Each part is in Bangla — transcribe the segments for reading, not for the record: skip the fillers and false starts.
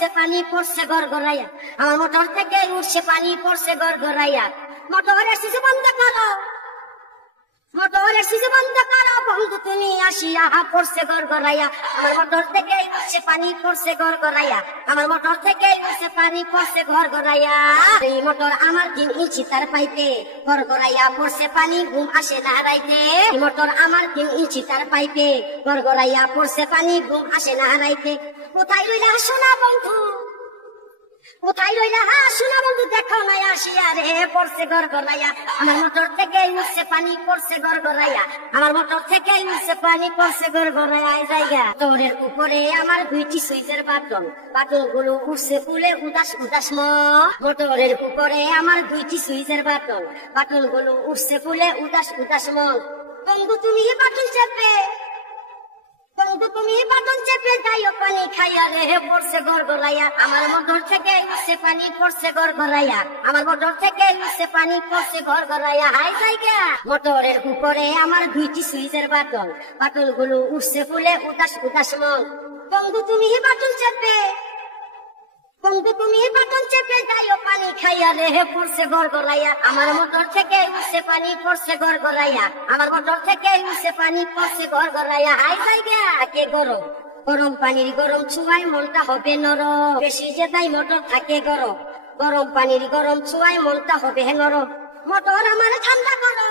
উঠছে পানি পড়ছে গড়গড়াইয়া, আমার মোটর থেকে উঠছে পানি পড়ছে গড়গড়াইয়া। মোটরের সুইচ বন্ধ করো, মোটরের সুইচ বন্ধ করো বন্ধু তুমি আসিয়া পড়ছে গড়গড়াইয়া, আমার মোটর থেকে উঠছে পানি পড়ছে গড়গড়াইয়া, আমার মোটর থেকে উঠছে পানি পড়ছে গড়গড়াইয়া। এই মোটর আমার 3 ইঞ্চি তার পাইপে গড়গড়াইয়া পড়ছে পানি, ঘুম আসে না রাইতে। এই মোটর আমার 3 ইঞ্চি তার পাইপে গড়গড়াইয়া পড়ছে পানি, ঘুম আসে না রাইতে। কোথায় রইলা সোনা বন্ধু, কোথায় রইলা সোনা বন্ধু, দেখো না আসিয়া রে পড়ছে গড়গড়াইয়া, আমার মোটর থেকে উঠছে পানি পড়ছে গড়গড়াইয়া, আমার মোটর থেকে উঠছে পানি পড়ছে গড়গড়াইয়া। জায়গা মোটরের উপরে আমার 2টি সুইচের বাটন, বাটন গুলো উঠছে ফুলে উদাস উদাস মন। মোটরের উপরে আমার 2টি সুইচের বাটন, বাটন গুলো উঠছে ফুলে উদাস উদাস মন। বন্ধু তুমি বাটন চেপে, বন্ধু তুমি বাটন চেপে যাইও পানি খাইয়া রে পড়ছে গড়গড়াইয়া, আমার মোটর থেকে উঠছে পানি পড়ছে গড়গড়াইয়া, আমার মোটর থেকে উঠছে পানি পড়ছে গড়গড়াইয়া। হাই জায়গা মোটরের উপরে আমার 2টি সুইচের বাটন, বাটন গুলো উঠছে ফুলে উদাস উদাস মন। বন্ধু তুমি বাটন চেপে, বন্ধু তুমি বাটন চেপে যাইও পানি খাইয়া রে পড়ছে গড়গড়াইয়া, আমার মোটর থেকে উঠছে পানি পড়ছে গড়গড়াইয়া, আমার মোটর থেকে উঠছে পানি পড়ছে গড়গড়াইয়া। হাই জায়গা থাকে গরম, গরম পানির গরম ছোঁয়ায় মনটা হবে নরম, বেশি যে তাই মোটর থাকে গরম, গরম পানির গরম ছোঁয়ায় মনটা হবে নরম। মোটর আমার ঠান্ডা করো,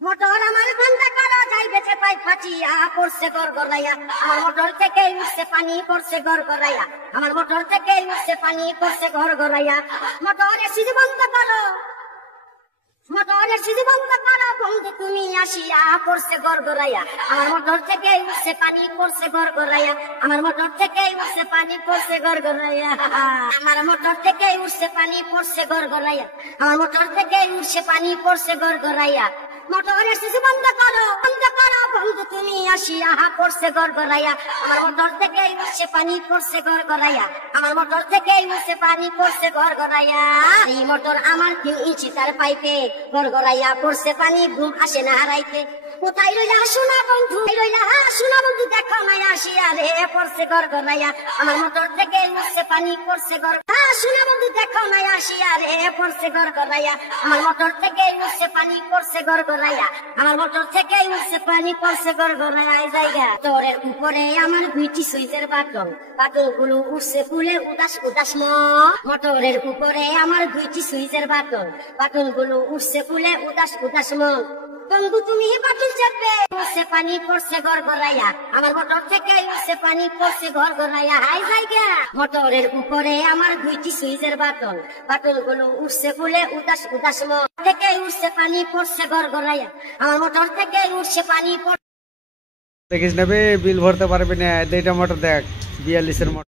মোটর আমার ঠান্ডা করো, যাই বেঁচে পাই ফাটিয়া পড়ছে গড়গড়াইয়া, আমার মোটর থেকে উঠছে পানি পড়ছে গড়গড়াইয়া, আমার মোটর থেকে উঠছে পানি পড়ছে গড়গড়াইয়া। মোটরের সুইচ বন্ধ করো, মোটরের সুইচ বন্ধ করো বন্ধু তুমি আসিয়া পড়ছে গড়গড়াইয়া, আমার মোটর থেকে উঠছে পানি পড়ছে গড়গড়াইয়া, আমার মোটর থেকে উঠছে পানি পড়ছে গড়গড়াইয়া, আমার মোটর থেকে উঠছে পানি পড়ছে গড়গড়াইয়া, আমার মোটর থেকে উঠছে পানি পড়ছে গড়গড়াইয়া। মোটরের সুইচ বন্ধ করো, বন্ধ করো বন্ধু তুমি আসিয়া পড়ছে গড়গড়াইয়া, আমার মোটর থেকে উঠছে পানি পড়ছে গড়গড়াইয়া, আমার মোটর থেকে উঠছে পানি পড়ছে গড়গড়াইয়া। এই মোটর আমার 3 ইঞ্চি তার পাইপে গড়গড়াইয়া পড়ছে পানি, ঘুম আসে না রাইতে। কোথায় রইলা সোনা বন্ধু, রইলা সোনা বন্ধু, দেখো না আসিয়া রে পড়ছে গড়গড়াইয়া, আমার মোটর থেকে উঠছে পানি পড়ছে গড়গড়াইয়া। সোনা বন্ধু দেখো না আসিয়া রে পড়ছে গড়গড়াইয়া, আমার মোটর থেকে উঠছে পানি পড়ছে গড়গড়াইয়া, আমার মোটর থেকে উঠছে পানি পড়ছে গড়গড়াইয়া। জায়গা মোটরের উপরে আমার 2টি সুইচের বাটন, বাটন গুলো উঠছে ফুলে উদাস উদাস মন। মোটরের উপরে আমার 2টি সুইচের বাটন, বাটন গুলো উঠছে ফুলে উদাস উদাস মন। বন্ধু তুমি বাটন চেপে উঠছে পানি পড়ছে গড়গড়াইয়া, আমার মোটর থেকে উঠছে পানি পড়ছে গড়গড়াইয়া। হাই জায়গা মোটরের উপরে আমার 2টি সুইচের বাটন, বাটন গুলো উঠছে ফুলে উদাস উদাস মন। থেকে উঠছে পানি পড়ছে গড়গড়াইয়া, আমার মোটর থেকে উঠছে পানি পড়ছে। দেখিস না বে, বিল ভরতে পারবি না, 2টা মোটর দেখ 42-এর মোটর।